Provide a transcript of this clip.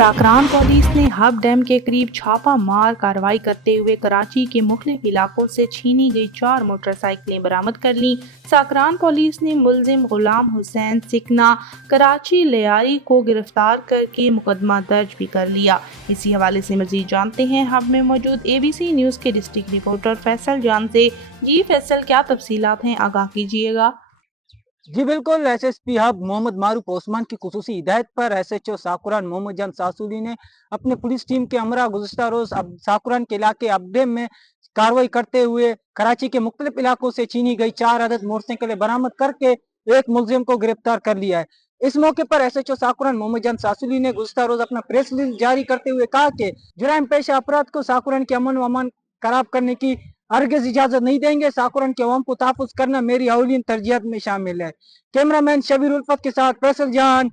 साकरान police ने hub dam के करीब छापा मार कार्रवाई करते हुए कराची के मुख्तलिफ इलाकों से छीनी गई 4 मोटरसाइकिलें बरामद कर लीं। साकरान पुलिस ने मुलजिम गुलाम हुसैन सिकना कराची लियारी को गिरफ्तार करके मुकदमा दर्ज भी कर लिया। इसी हवाले से मजीद जानते हैं हब में मौजूद ABC न्यूज़ के डिस्ट्रिक्ट रिपोर्टर फैसल जान से। जी फैसल, क्या तफसीलात हैं, आगाह कीजिएगा। जी बिल्कुल, SSP हब मोहम्मद मारूफ ओस्मान की खुसूसी हिदायत पर SHO साकुरान मोहम्मद जान सासूली ने अपने पुलिस टीम के हमरा गुज़श्ता रोज अब साकुरान के इलाके अबडेम में कार्रवाई करते हुए कराची के मुख्तलिफ इलाकों से छीनी गई 4 अदद मोटरसाइकिलें बरामद करके एक मुलजिम को गिरफ्तार कर लिया है। इस मौके पर SHO साकुरान मोहम्मद जान सासूली ने गुज़श्ता रोज अपना प्रेस रिलीज जारी करते हुए कहा कि जुराइम पेशा अपराध को साकुरान के अमन व अमान खराब करने की हरगिज़ इजाजत नहीं देंगे। साकुरान के अवाम को तहफ़्फ़ुज़ करना मेरी अवलीन तरजीहात में शामिल है। कैमरामैन शबीर उल्फत के साथ फैसल जान,